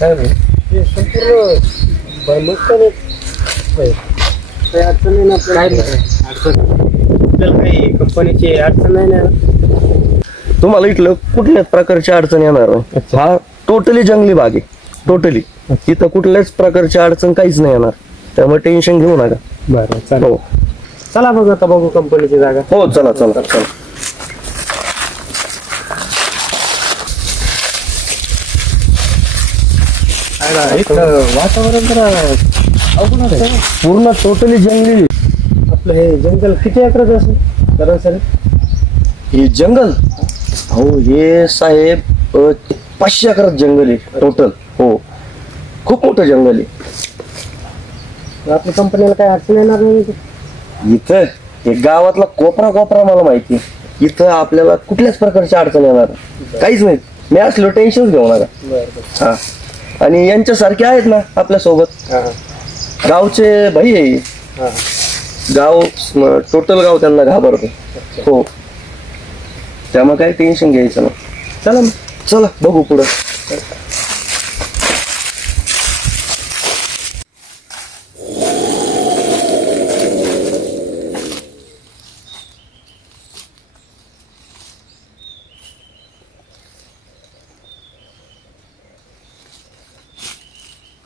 काय ते संपूर्ण नुकसान काही अडचण नाही ना काय अडचण आपल्याला काही कंपनीची अडचण नाही ना. तुम्हाला इथलं कुठल्याच प्रकारची अडचण येणार नाही. हा टोटली जंगली भाग आहे. टोटली इथं कुठल्याच प्रकारची अडचण काहीच नाही येणार. त्यामुळे टेन्शन घेऊ नका. बरं चालेल. हो चला बघू आता बघू कंपनीची जागा. हो चला चला चला. वातावरण जरा अवघड असतं. पूर्ण टोटली जंगली. आपलं हे जंगल किती एकराचं असेल सरासरी? हे जंगल हो हे साहेब 500 एकरात जंगल आहे टोटल. हो खूप मोठं जंगल आहे. आपल्या कंपनीला काय अडचण येणार नाही इथं हे गावातला कोपरा कोपरा मला माहिती. इथं आपल्याला कुठल्याच प्रकारची अडचण येणार काहीच नाही. मी असलो टेन्शन घेऊ नका. हा आणि यांच्यासारखे आहेत ना आपल्या सोबत गावचे भाई आहे. गाव टोटल गाव त्यांना घाबरतो. हो त्यामुळे काही टेन्शन घ्यायचं ना. चला मग चला बघू पुढं.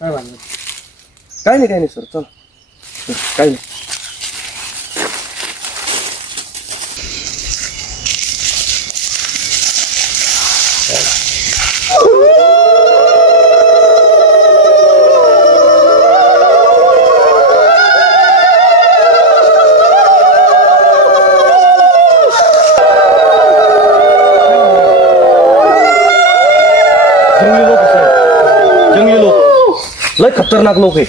काय म्हणलं काय नाही सर चला काय नाही. जंगली लोक लय खतरनाक लोक आहे.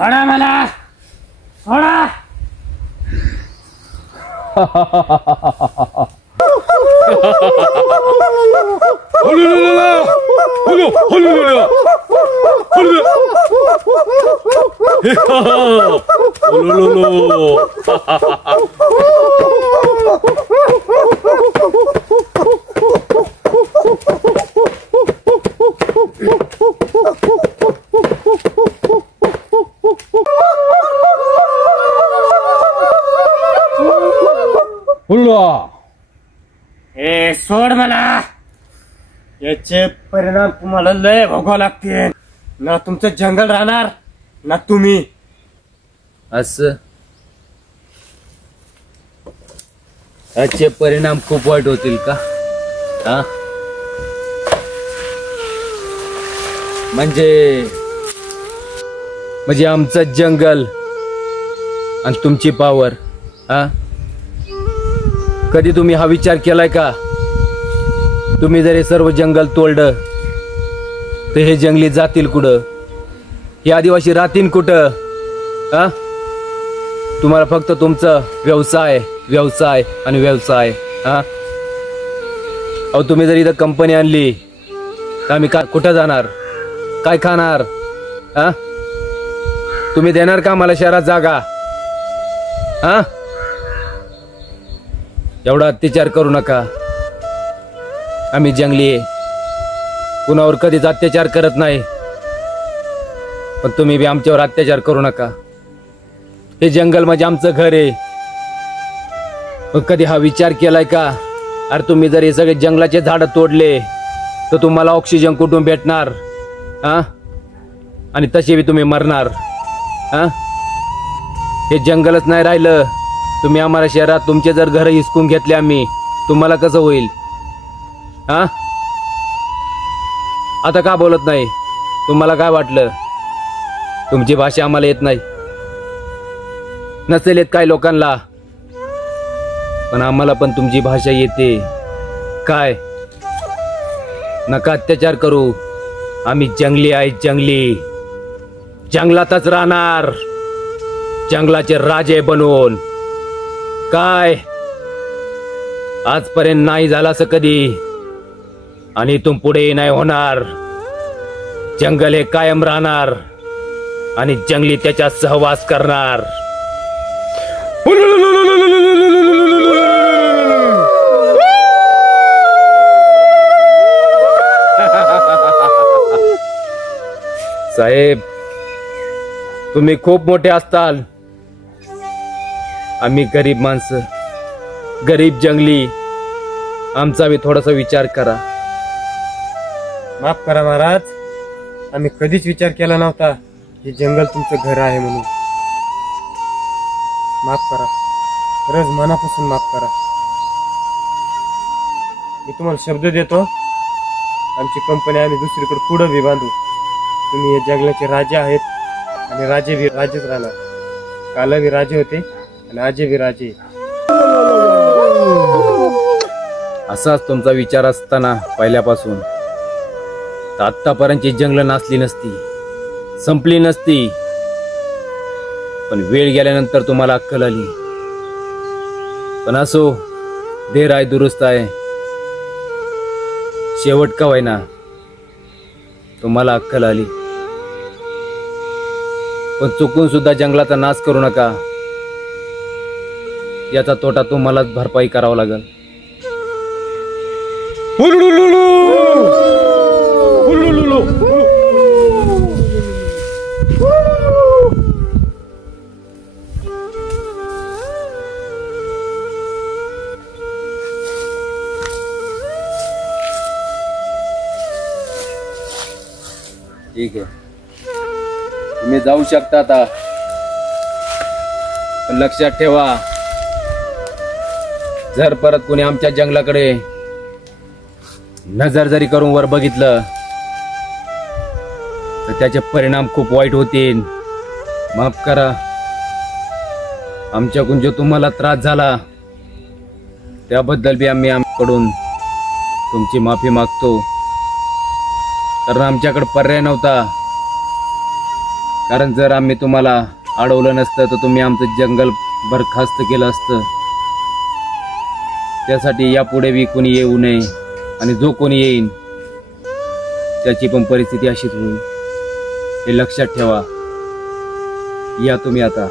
सोडा मला, सोडा. ए सोड मला. याचे परिणाम तुम्हाला लय भोगावे लागतील. ना तुमचं जंगल राहणार ना तुम्ही. असं याचे परिणाम खूप वाईट होतील का? हा म्हणजे आमचं जंगल आणि तुमची पावर. हा कधी तुम्ही हा विचार केलाय का? तुम्ही जर हे सर्व जंगल तोडलं तर हे जंगली जातील कुठं? हे आदिवासी राहतील कुठं? हा तुम्हाला फक्त तुमचं व्यवसाय व्यवसाय आणि व्यवसाय. हा अहो तुम्ही जर इथं कंपनी आणली तर आम्ही कुठं जाणार? काय खाणार? हा तुम्ही देणार का मला शहरात जागा? हा एवढा अत्याचार करू नका. आम्ही जंगली आहे, कुणावर कधीच अत्याचार करत नाही, पण तुम्ही बी आमच्यावर अत्याचार करू नका. हे जंगल म्हणजे आमचं घर आहे. मग कधी हा विचार केलाय का? अरे तुम्ही जर हे सगळे जंगलाचे झाड तोडले तर तुम्हाला ऑक्सिजन कुठून भेटणार? हा आणि तसे बी तुम्ही मरणार. हा हे जंगलच नाही राहिलं, तुम्ही आम्हाला शहरात तुमचे जर घर हिसकून घेतले आम्ही, तुम्हाला कसं होईल? हा आता का बोलत नाही? तुम्हाला काय वाटलं तुमची भाषा आम्हाला येत नाही? नसेल येत काय लोकांना, पण आम्हाला पण तुमची भाषा येते. काय नका अत्याचार करू. आम्ही जंगली आहे, जंगली. जंगलातच राहणार, जंगलाचे राजे बनवून. काय आजपर्यंत नाही झालं असं कधी, आणि इथून पुढे नाही होणार. जंगल हे कायम राहणार आणि जंगली त्याच्यात सहवास करणार. साहेब तुम्ही खूप मोठे असताल, आम्ही गरीब माणसं, गरीब जंगली. आमचा बी थोडासा विचार करा. माफ करा महाराज, आम्ही कधीच विचार केला नव्हता हे जंगल तुमचं घर आहे म्हणून. माफ करा, खरंच मनापासून माफ करा. मी तुम्हाला शब्द देतो, आमची कंपनी आम्ही दुसरीकडे पुढं बी बांधू. तुम्ही या जंगलाचे राजे आहेत आणि राजे बी राजेच राहणार. काल बी राजे होते आणि आज बी राजे. असाच तुमचा विचार असताना पहिल्यापासून तर आत्तापर्यंतची जंगल नासली नसती, संपली नसती. पण वेळ गेल्यानंतर तुम्हाला अक्कल आली. पण असो, देर आहे दुरुस्त आहे. शेवट का होईना तुम्हाला अक्कल आली. पण चुकून सुद्धा जंगलाचा नाश करू नका. याचा तोटा तुम्हालाच भरपाई करावा लागेल. ठीक आहे, तुम्ही जाऊ शकता आता, पण लक्षात ठेवा, जर परत कोणी आमच्या जंगलाकडे नजर जरी करून वर बघितलं तर त्याचे परिणाम खूप वाईट होतील. माफ करा, आमच्याकडून जो तुम्हाला त्रास झाला त्याबद्दल बी आम्ही आमच्याकडून तुमची माफी मागतो, कारण आमच्याकडे पर्याय नव्हता. कारण जर आम्ही तुम्हाला अडवलं नसतं तर तुम्ही आमचं जंगल बरखास्त केलं असतं. त्यासाठी यापुढे बी कोणी येऊ नये, आणि जो कोणी येईल त्याची पण परिस्थिती अशीच होईल, हे लक्षात ठेवा. या तुम्ही आता.